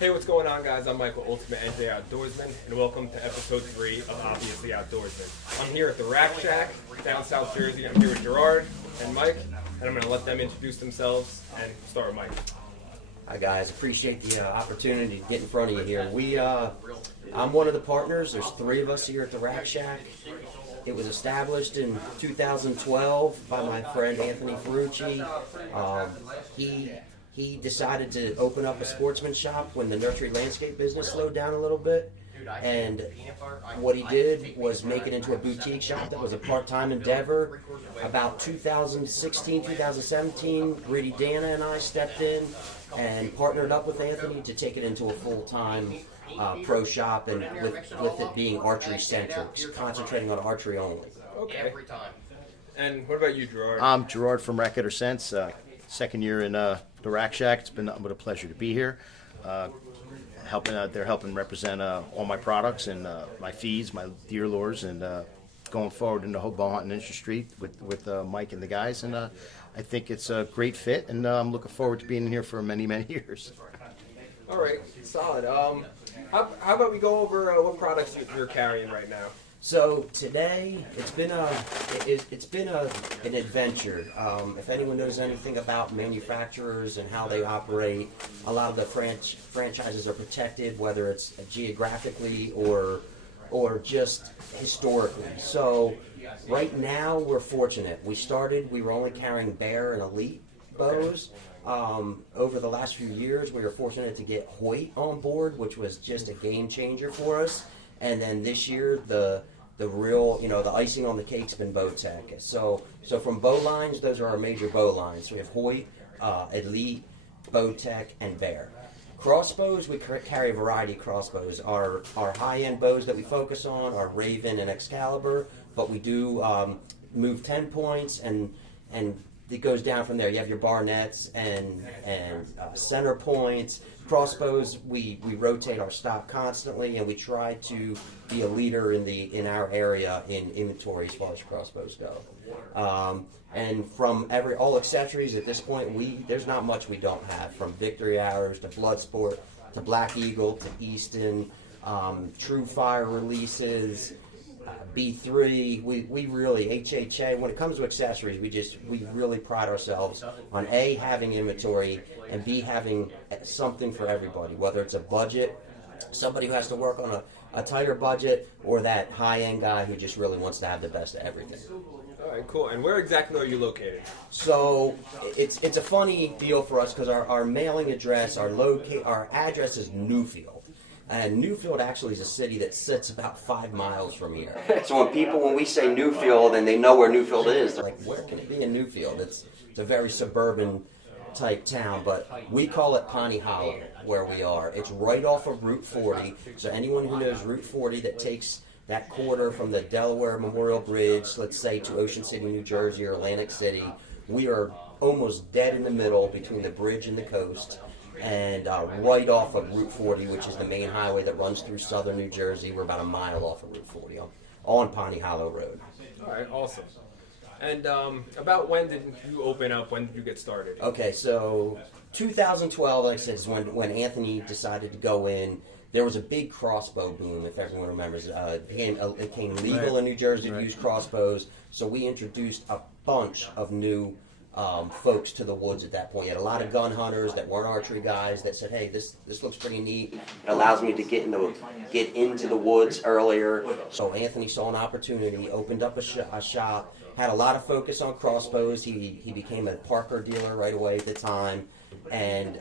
Hey, what's going on, guys? I'm Mike with Obviously Outdoorsmen, and welcome to episode 3 of Obviously Outdoorsmen. I'm here at the Rack Shack, down South Jersey. I'm here with Gerard and Mike, and I'm going to let them introduce themselves and start with Mike. Hi guys, appreciate the opportunity to get in front of you here. I'm one of the partners. There's 3 of us here at the Rack Shack. It was established in 2012 by my friend Anthony Ferrucci. He decided to open up a sportsman shop when the nursery landscape business slowed down a little bit. And what he did was make it into a boutique shop that was a part-time endeavor. About 2016, 2017, Gritty Dana and I stepped in and partnered up with Anthony to take it into a full-time pro shop, and with it being archery-centric, concentrating on archery only. Okay. And what about you, Gerard? I'm Gerard from Rack It or Sense. Second year in the Rack Shack. It's been nothing but a pleasure to be here. Helping represent all my products and my feeds, my deer lures, and going forward in the whole bow hunting industry with Mike and the guys. And I think it's a great fit, and I'm looking forward to being here for many, many years. All right, solid. How about we go over what products you're carrying right now? So today, it's been an adventure. If anyone knows anything about manufacturers and how they operate, a lot of the franchises are protected, whether it's geographically or just historically. So right now, we're fortunate. We were only carrying Bear and Elite bows. Over the last few years, we were fortunate to get Hoyt on board, which was just a game changer for us. And then this year, the real, the icing on the cake's been Bowtech. So from bow lines, those are our major bow lines. So we have Hoyt, Elite, Bowtech, and Bear. Crossbows, we carry a variety of crossbows. Our high-end bows that we focus on are Raven and Excalibur, but we do move 10 points, and it goes down from there. You have your Barnetts and center points. Crossbows, we rotate our stock constantly, and we try to be a leader in our area in inventory as far as crossbows go. And from all accessories at this point, there's not much we don't have, from Victory Arrows to Bloodsport to Black Eagle to Easton, True Fire releases, B3. We really, HHA, when it comes to accessories, we really pride ourselves on A, having inventory, and B, having something for everybody, whether it's a budget, somebody who has to work on a tighter budget, or that high-end guy who just really wants to have the best of everything. All right, cool. And where exactly are you located? So it's a funny deal for us because our mailing address, our address is Newfield. And Newfield actually is a city that sits about 5 miles from here. So when we say Newfield and they know where Newfield is, they're like, where can it be in Newfield? It's a very suburban type town, but we call it Pawnee Hollow where we are. It's right off of Route 40. So anyone who knows Route 40 that takes that corridor from the Delaware Memorial Bridge, let's say, to Ocean City, New Jersey, or Atlantic City, we are almost dead in the middle between the bridge and the coast. And right off of Route 40, which is the main highway that runs through southern New Jersey. We're about a mile off of Route 40 on Pawnee Hollow Road. All right, awesome. And about when did you open up? When did you get started? Okay, so 2012, like I said, is when Anthony decided to go in. There was a big crossbow boom, if everyone remembers. It became legal in New Jersey to use crossbows, so we introduced a bunch of new folks to the woods at that point. You had a lot of gun hunters that weren't archery guys that said, hey, this looks pretty neat. It allows me to get into the woods earlier. So Anthony saw an opportunity, opened up a shop, had a lot of focus on crossbows. He became a Parker dealer right away at the time, and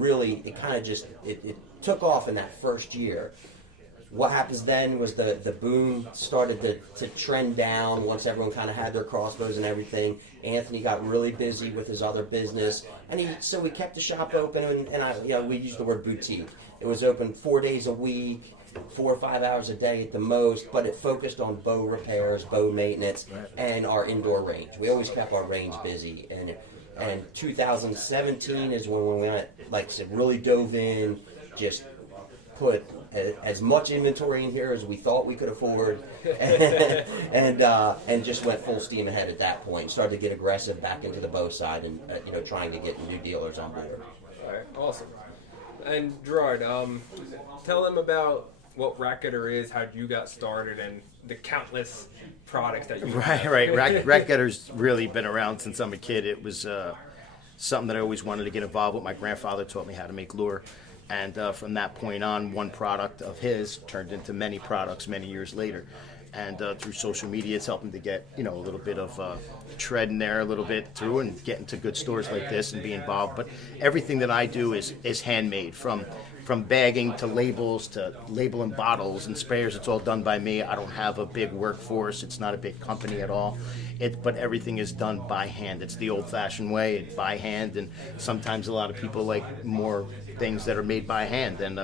really it kind of just it took off in that first year. What happens then was the boom started to trend down once everyone kind of had their crossbows and everything. Anthony got really busy with his other business, and so we kept the shop open, and we used the word boutique. It was open 4 days a week, 4 or 5 hours a day at the most, but it focused on bow repairs, bow maintenance, and our indoor range. We always kept our range busy, and 2017 is when we went, like I said, really dove in, just put as much inventory in here as we thought we could afford, and just went full steam ahead at that point. Started to get aggressive back into the bow side, and trying to get new dealers on board. All right, awesome. And Gerard, tell them about what Racketter is, how you got started, and the countless products that you Right, have. right. Racketters really been around since I'm a kid. It was something that I always wanted to get involved with. My grandfather taught me how to make lure. And from that point on, one product of his turned into many products many years later. And through social media, it's helping to get, a little bit of tread in there, a little bit through, and get into good stores like this and be involved. But everything that I do is handmade, from bagging to labels to labeling bottles and sprayers. It's all done by me. I don't have a big workforce. It's not a big company at all. But everything is done by hand. It's the old-fashioned way, by hand. And sometimes a lot of people like more things that are made by hand, and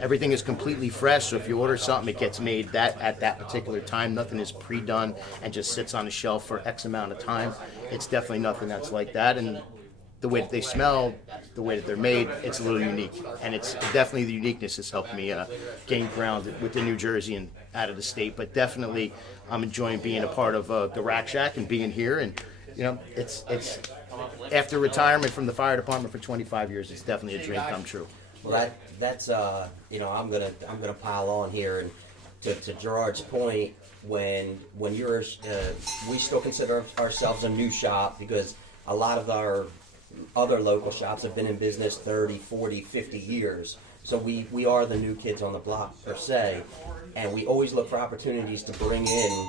everything is completely fresh. So if you order something, it gets made at that particular time. Nothing is pre-done and just sits on the shelf for X amount of time. It's definitely nothing that's like that. And the way that they smell, the way that they're made, it's a little unique. And it's definitely the uniqueness has helped me gain ground within New Jersey and out of the state. But definitely, I'm enjoying being a part of the Rack Shack and being here. And it's after retirement from the fire department for 25 years, it's definitely a dream come true. Well, that's I'm gonna pile on here, and to Gerard's point, when you're we still consider ourselves a new shop, because a lot of our other local shops have been in business 30, 40, 50 years. So we are the new kids on the block per se, and we always look for opportunities to bring in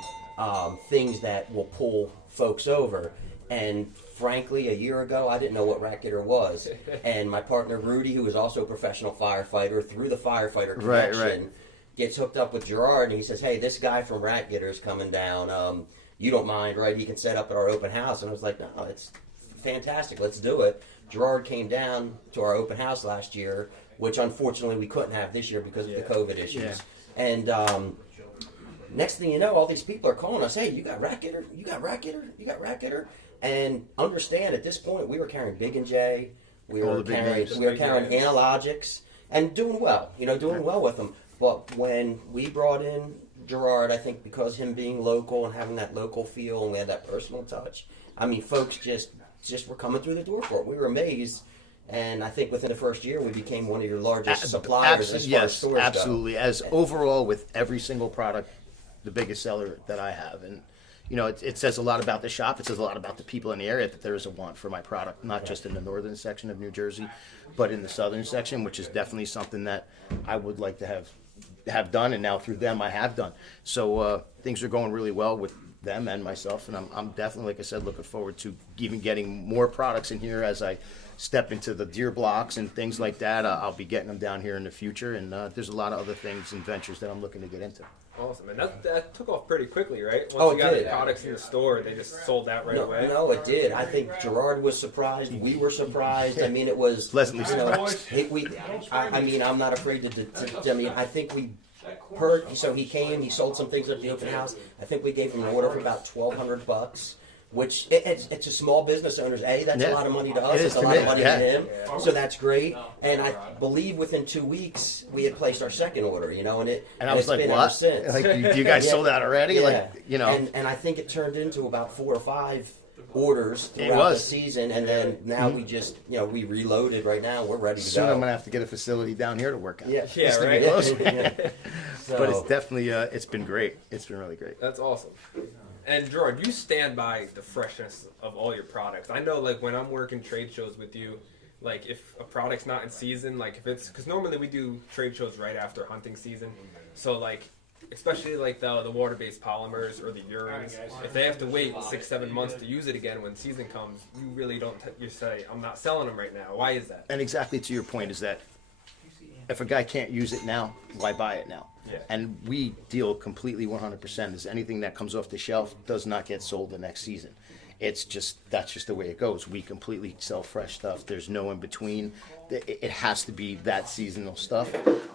things that will pull folks over. And frankly, a year ago, I didn't know what Racketter was. And my partner, Rudy, who is also a professional firefighter, through the firefighter connection, gets hooked up with Gerard, and he says, hey, this guy from Racketter is coming down. You don't mind, right? He can set up at our open house. And I was like, no, it's fantastic. Let's do it. Gerard came down to our open house last year, which unfortunately we couldn't have this year because of the COVID issues. Yeah. And next thing you know, all these people are calling us, hey, you got Racketter? You got Racketter? You got Racketter? And understand, at this point, we were carrying Big and J, we were carrying Analogics, and doing well, with them. But when we brought in Gerard, I think because him being local and having that local feel, and we had that personal touch, I mean, folks just were coming through the door for it. We were amazed. And I think within the first year, we became one of your largest suppliers as far as stores absolutely. go. As overall, with every single product, the biggest seller that I have. And it says a lot about the shop. It says a lot about the people in the area that there is a want for my product, not just in the northern section of New Jersey, but in the southern section, which is definitely something that I would like to have done, and now through them I have done. So things are going really well with them and myself, and I'm definitely, like I said, looking forward to even getting more products in here as I step into the deer blocks and things like that. I'll be getting them down here in the future, and there's a lot of other things and ventures that I'm looking to get into. Awesome, and that took off pretty quickly, right? Once you got the products in the store, they just sold out right away. No, it did. I think Gerard was surprised. We were surprised. I mean, it was pleasantly surprised. I'm not afraid to. I think we heard. So he came. He sold some things at the open house. I think we gave him an order for about $1,200. Which it's a small business owner's that's a lot of money to us. It's a lot of money to him. So that's great. And I believe within 2 weeks we had placed our second order. And I was like, what? Like, you guys sold out already? Yeah. And I think it turned into about 4 or 5 orders throughout the season, and then now we just we reloaded right now. We're ready to Soon go. I'm gonna have to get a facility down here to work out. Yeah, right. So, but it's definitely it's been great. It's been really great. That's awesome. And Gerard, you stand by the freshness of all your products. I know, like, when I'm working trade shows with you, like, if a product's not in season, like, if it's, because normally we do trade shows right after hunting season, so, like, especially, like, the water-based polymers or the youres, if they have to wait 6-7 months to use it again when season comes, you really don't, you say, I'm not selling them right now. Why is that? And exactly to your point is that if a guy can't use it now, why buy it now? Yeah. And we deal completely 100%. Is anything that comes off the shelf does not get sold the next season. It's just, that's just the way it goes. We completely sell fresh stuff. There's no in between. It has to be that seasonal stuff.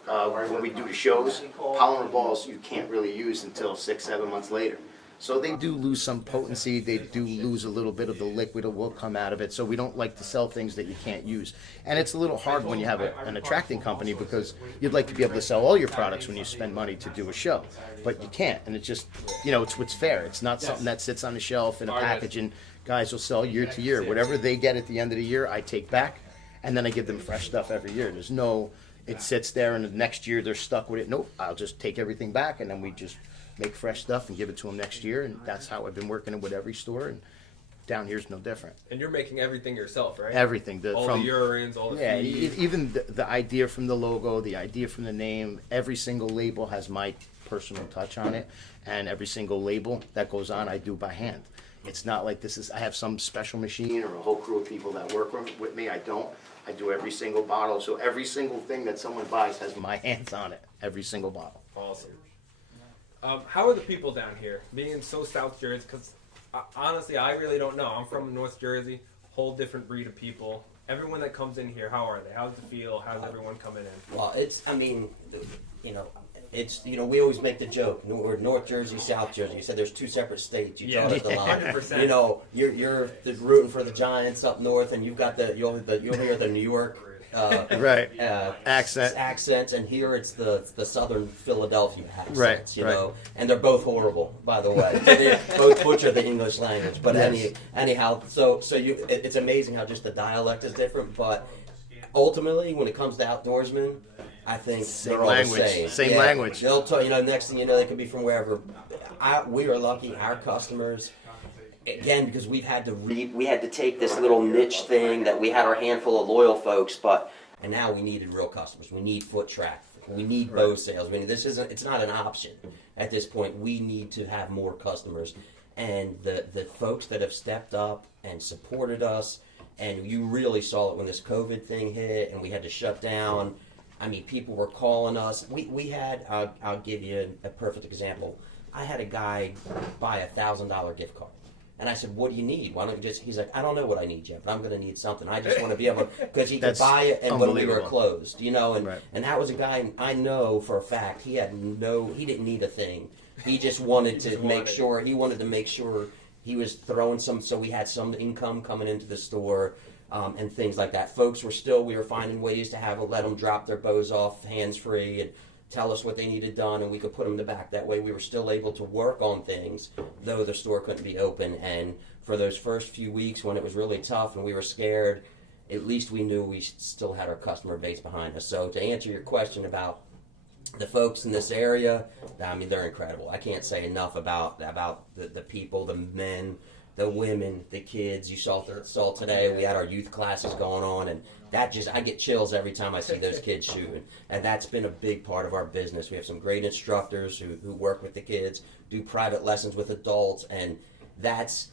When we do the shows, polymer balls you can't really use until 6-7 months later. So they do lose some potency. They do lose a little bit of the liquid that will come out of it. So we don't like to sell things that you can't use. And it's a little hard when you have an attracting company, because you'd like to be able to sell all your products when you spend money to do a show. But you can't. And it's just, it's what's fair. It's not something that sits on the shelf in a package and guys will sell year to year. Whatever they get at the end of the year, I take back. and then I give them fresh stuff every year. There's no, it sits there and the next year they're stuck with it. Nope, I'll just take everything back and then we just make fresh stuff and give it to them next year. And that's how I've been working with every store. And down here's no different. And you're making everything yourself, right? Everything. All the urines, all the feed. Even the idea from the logo, the idea from the name, every single label has my personal touch on it. And every single label that goes on, I do by hand. It's not like I have some special machine or a whole crew of people that work with me. I don't. I do every single bottle. So every single thing that someone buys has my hands on it. Every single bottle. Awesome. How are the people down here? Being in South Jersey, because honestly, I really don't know. I'm from North Jersey, whole different breed of people. Everyone that comes in here, how are they? How's it feel? How's everyone coming in? Well, we always make the joke. We're North Jersey, South Jersey. You said there's two separate states. You taught us the line. 100%. You know, you're rooting for the Giants up north, and you've got you'll hear the New York accents, and here it's the Southern Philadelphia accents. You know, and they're both horrible, by the way. They both butcher the English language. But anyhow, it's amazing how just the dialect is different. But ultimately, when it comes to outdoorsmen, I think they're all the same. Same language. They'll tell next thing you know, they could be from wherever. We are lucky. Our customers, again, because we had to take this little niche thing that we had our handful of loyal folks, and now we needed real customers. We need foot traffic. We need bow sales. I mean, it's not an option at this point. We need to have more customers, and the folks that have stepped up and supported us, and you really saw it when this COVID thing hit and we had to shut down. I mean, people were calling us. We had, I'll give you a perfect example. I had a guy buy a $1,000 gift card. And I said, what do you need? Why don't you just, he's like, I don't know what I need yet, but I'm going to need something. I just want to be able to, because he could buy it and when we were closed, and that was a guy I know for a fact, he didn't need a thing. He just wanted to make sure he was throwing so we had some income coming into the store. And things like that. Folks we were finding ways to let them drop their bows off hands-free and tell us what they needed done, and we could put them in the back. That way we were still able to work on things, though the store couldn't be open. And for those first few weeks when it was really tough and we were scared, at least we knew we still had our customer base behind us. So to answer your question about the folks in this area, I mean, they're incredible. I can't say enough about the people, the men, the women, the kids. You saw today, we had our youth classes going on, and I get chills every time I see those kids shooting. And that's been a big part of our business. We have some great instructors who work with the kids, do private lessons with adults, and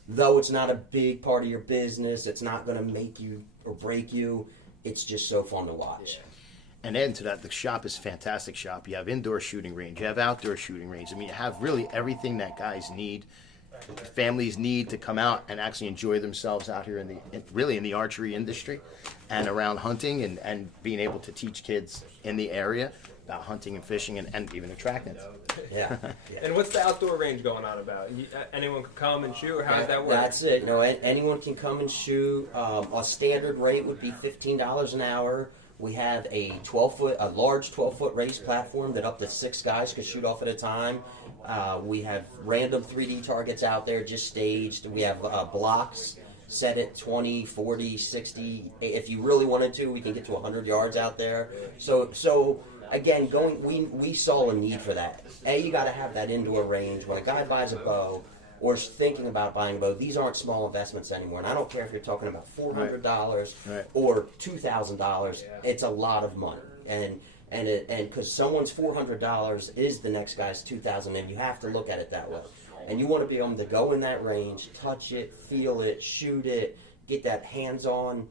though it's not a big part of your business, it's not going to make you or break you, it's just so fun to watch. And adding to that, the shop is a fantastic shop. You have indoor shooting range, you have outdoor shooting range. I mean, you have really everything that guys need. Families need to come out and actually enjoy themselves out here in the archery industry and around hunting and being able to teach kids in the area about hunting and fishing and even attracting them. Yeah. And what's the outdoor range going on about? Anyone can come and shoot, or how does that work? That's it. No, anyone can come and shoot. A standard rate would be $15 an hour. We have a large 12-foot race platform that up to 6 guys could shoot off at a time. We have random 3D targets out there just staged. We have blocks set at 20, 40, 60. If you really wanted to, we can get to 100 yards out there. So again, we saw a need for that. You got to have that indoor range. When a guy buys a bow or is thinking about buying a bow, these aren't small investments anymore. And I don't care if you're talking about $400 or $2,000. It's a lot of money. And because someone's $400 is the next guy's $2,000, and you have to look at it that way. And you want to be able to go in that range, touch it, feel it, shoot it, get that hands-on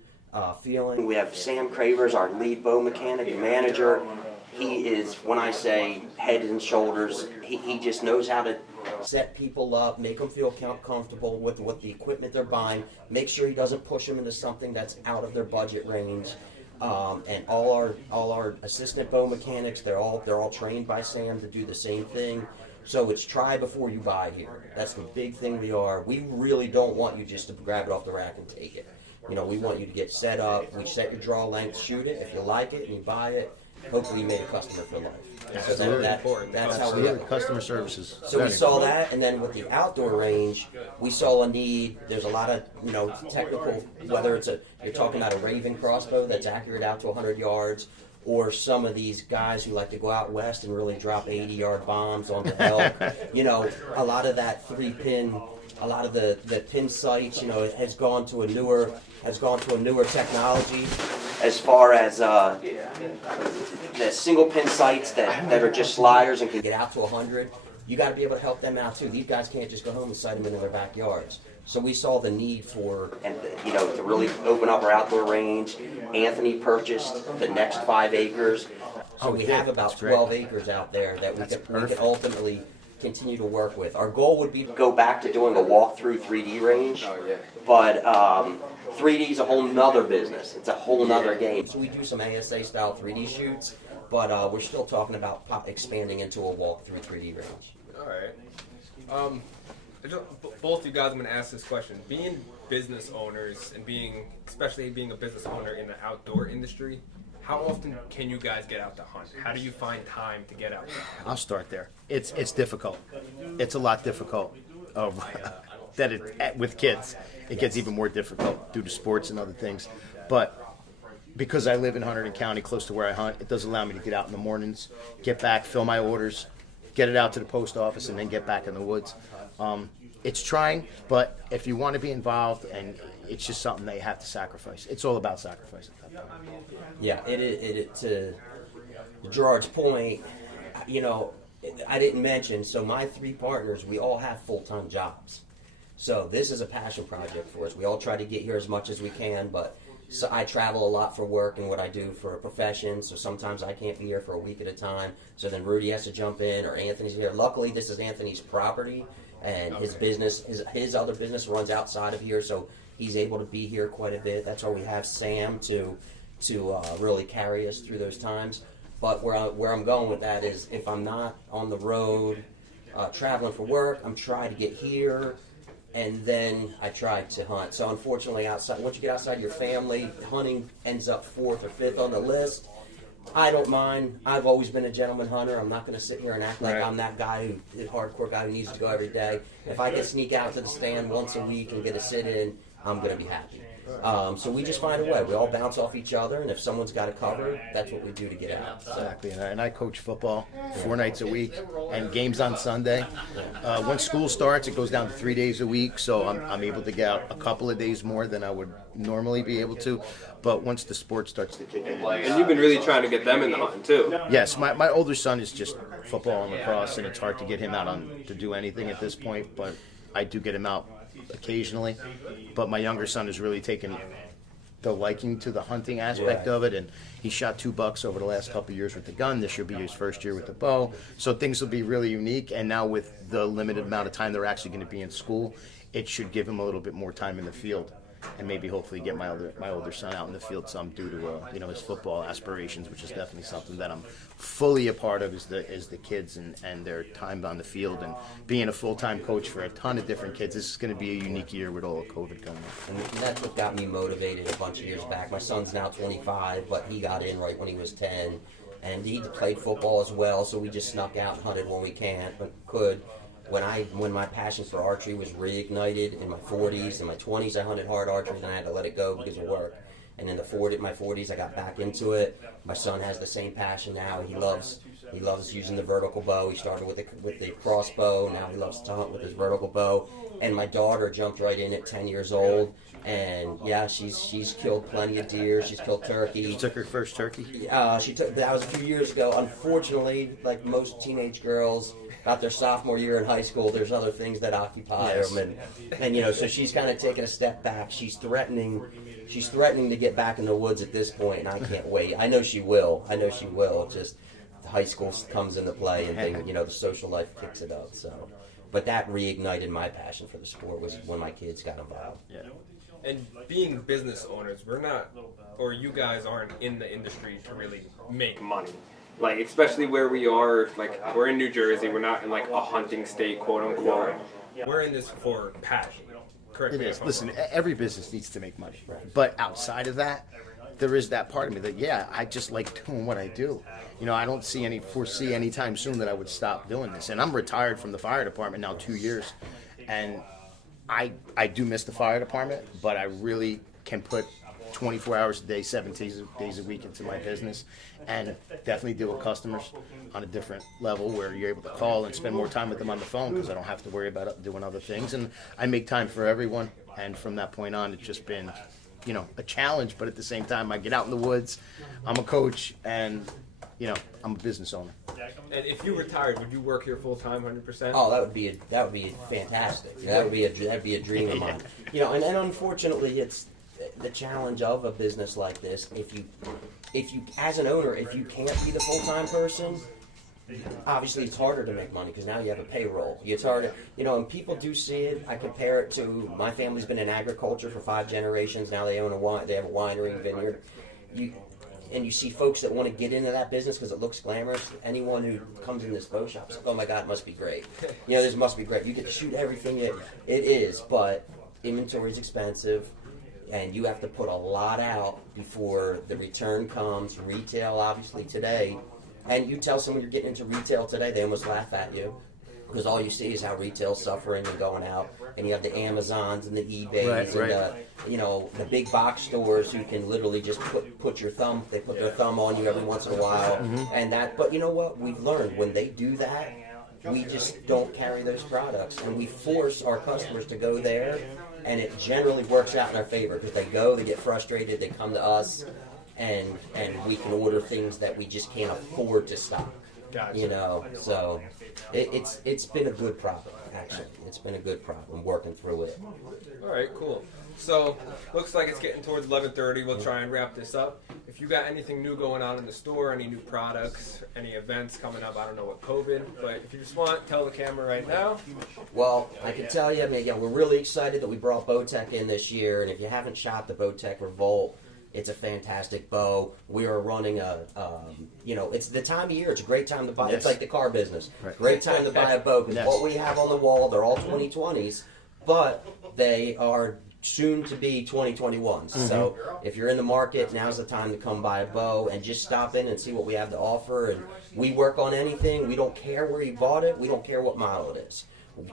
feeling. We have Sam Cravers, our lead bow mechanic and manager. He is, when I say head and shoulders, he just knows how to set people up, make them feel comfortable with what the equipment they're buying, make sure he doesn't push them into something that's out of their budget range. And all our assistant bow mechanics, they're all trained by Sam to do the same thing. So it's try before you buy here. That's the big thing we are. We really don't want you just to grab it off the rack and take it. We want you to get set up. We set your draw length, shoot it. If you like it and you buy it, hopefully you made a customer for life. Absolutely. That's how we Absolutely. Customer services. So we saw that, and then with the outdoor range, we saw a need. There's a lot of technical. Whether you're talking about a Raven crossbow that's accurate out to 100 yards, or some of these guys who like to go out west and really drop 80-yard bombs onto elk. A lot of that 3-pin, a lot of the pin sights, has gone to a newer technology. As far as the single pin sights that are just sliders and can get out to 100, you got to be able to help them out too. These guys can't just go home and sight them into their backyards. So we saw the need to really open up our outdoor range. Anthony purchased the next 5 acres. So we have about 12 acres out there that we can ultimately continue to work with. Our goal would be to go back to doing a walkthrough 3D range. But 3D is a whole nother business. It's a whole nother game. So we do some ASA style 3D shoots, but we're still talking about expanding into a walkthrough 3D range. All right. Both you guys, I'm going to ask this question. Being business owners and especially being a business owner in the outdoor industry, how often can you guys get out to hunt? How do you find time to get out? I'll start there. It's difficult. It's a lot difficult. With kids, it gets even more difficult due to sports and other things. But because I live in Hunterdon County, close to where I hunt, it does allow me to get out in the mornings, get back, fill my orders, get it out to the post office, and then get back in the woods. It's trying, but if you want to be involved, and it's just something that you have to sacrifice. It's all about sacrifice at that point. Yeah, to Gerard's point, I didn't mention, so my 3 partners, we all have full-time jobs. So this is a passion project for us. We all try to get here as much as we can, but I travel a lot for work and what I do for a profession, so sometimes I can't be here for a week at a time. So then Rudy has to jump in, or Anthony's here. Luckily, this is Anthony's property, and his business, his other business runs outside of here, so he's able to be here quite a bit. That's why we have Sam to really carry us through those times. But where I'm going with that is, if I'm not on the road traveling for work, I'm trying to get here, and then I try to hunt. So unfortunately, once you get outside your family, hunting ends up 4th or 5th on the list. I don't mind. I've always been a gentleman hunter. I'm not going to sit here and act like I'm that guy the hardcore guy who needs to go every day. If I can sneak out to the stand once a week and get a sit in, I'm going to be happy. So we just find a way. We all bounce off each other, and if someone's got it covered, that's what we do to get out. So. Exactly, and I coach football 4 nights a week, and games on Sunday. Once school starts, it goes down to 3 days a week, so I'm able to get out a couple of days more than I would normally be able to. But once the sport starts to kick in, And you've been really trying to get them in the hunt too. Yes, my older son is just football and lacrosse, and it's hard to get him out to do anything at this point. But I do get him out occasionally. But my younger son has really taken the liking to the hunting aspect of it, and he shot 2 bucks over the last couple of years with the gun. This will be his first year with the bow, so things will be really unique. And now with the limited amount of time they're actually going to be in school, it should give him a little bit more time in the field, and maybe hopefully get my older son out in the field some due to his football aspirations, which is definitely something that I'm fully a part of, is the kids and their time on the field, and being a full-time coach for a ton of different kids. This is going to be a unique year with all of COVID coming up. And that's what got me motivated a bunch of years back. My son's now 25, but he got in right when he was 10, and he played football as well, so we just snuck out and hunted when we could. When my passion for archery was reignited in my 40s, in my 20s I hunted hard archery, and I had to let it go because of work. And in my 40s I got back into it. My son has the same passion now. He loves using the vertical bow. He started with the crossbow. Now he loves to hunt with his vertical bow. And my daughter jumped right in at 10 years old. And yeah, she's killed plenty of deer. She's killed turkey. She took her first turkey? That was a few years ago. Unfortunately, like most teenage girls, about their sophomore year in high school, there's other things that occupy them, and so she's kind of taking a step back. She's threatening to get back in the woods at this point, and I can't wait. I know she will. Just high school comes into play, and the social life kicks it up. So, but that reignited my passion for the sport was when my kids got involved. Yeah. And being business owners, we're not, or you guys aren't in the industry to really make money. Like, especially where we are, like, we're in New Jersey, we're not in, like, a hunting state, quote unquote. We're in this for passion. Correct me if I'm wrong. Listen, every business needs to make money. But outside of that, there is that part of me that, yeah, I just like doing what I do. You know, I don't foresee anytime soon that I would stop doing this. And I'm retired from the fire department now 2 years, and I do miss the fire department, but I really can put 24 hours a day, 7 days a week into my business, and definitely deal with customers on a different level where you're able to call and spend more time with them on the phone because I don't have to worry about doing other things. And I make time for everyone, and from that point on, it's just been, you know, a challenge, but at the same time, I get out in the woods, I'm a coach, and, you know, I'm a business owner. And if you retired, would you work here full time, 100%? Oh, that would be fantastic. That'd be a dream of mine. You know, and unfortunately, it's the challenge of a business like this. If you as an owner, if you can't be the full-time person, obviously it's harder to make money because now you have a payroll. It's harder, you know, and people do see it. I compare it to my family's been in agriculture for 5 generations. Now they own they have a winery and vineyard. And you see folks that want to get into that business because it looks glamorous. Anyone who comes in this bow shop is like, oh my God, it must be great. You know, this must be great. You get to shoot everything. It is, but inventory is expensive, and you have to put a lot out before the return comes. Retail, obviously, today, and you tell someone you're getting into retail today, they almost laugh at you. Because all you see is how retail's suffering and going out, and you have the Amazons and the eBays and the, you know, the big box stores who can literally just put their thumb on you every once in a while, and that. But you know what? We've learned when they do that, we just don't carry those products, and we force our customers to go there, and it generally works out in our favor because they get frustrated, they come to us, and we can order things that we just can't afford to stock. Gotcha. You know, so it's been a good problem, actually. It's been a good problem working through it. All right, cool. So, looks like it's getting towards 11:30. We'll try and wrap this up. If you got anything new going on in the store, any new products, any events coming up, I don't know what COVID, but if you just want, tell the camera right now. Well, I can tell you, I mean, again, we're really excited that we brought Bowtech in this year, and if you haven't shopped the Bowtech Revolt, it's a fantastic bow. We are running you know, it's the time of year. It's a great time to buy. Yes. It's like the car business. Right. Great time to buy a bow because what we have on the wall, they're all 2020s, but they are soon to be 2021s. So if you're in the market, now's the time to come buy a bow and just stop in and see what we have to offer. And we work on anything. We don't care where you bought it. We don't care what model it is.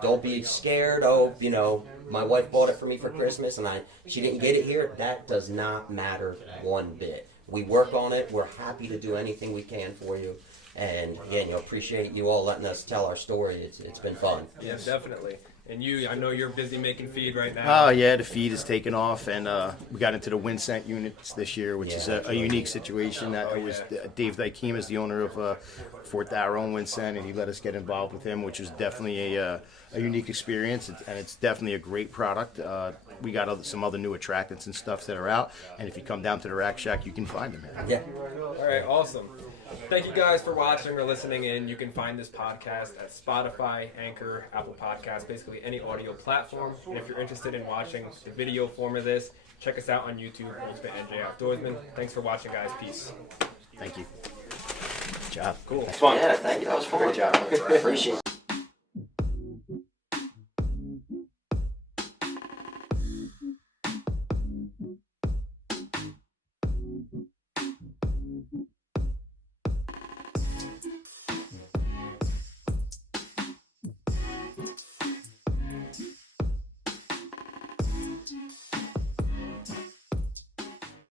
Don't be scared. Oh, you know, my wife bought it for me for Christmas and she didn't get it here. That does not matter one bit. We work on it. We're happy to do anything we can for you. And again, you know, appreciate you all letting us tell our story. It's been fun. Yeah, definitely. And I know you're busy making feed right now. Oh yeah, the feed is taking off, and we got into the wind scent units this year, which is a unique situation. That was Dave Dykeem is the owner of Fort Darrow Wind Scent, and he let us get involved with him, which was definitely a unique experience, and it's definitely a great product. We got some other new attractants and stuff that are out, and if you come down to the Rack Shack, you can find them here. Yeah. All right, awesome. Thank you guys for watching or listening in. You can find this podcast at Spotify, Anchor, Apple Podcasts, basically any audio platform. And if you're interested in watching the video form of this, check us out on YouTube. Ultimate NJ Outdoorsman. Thanks for watching, guys. Peace. Thank you. Good job. Cool. Yeah, thank you. That was fun. Great job. Appreciate it.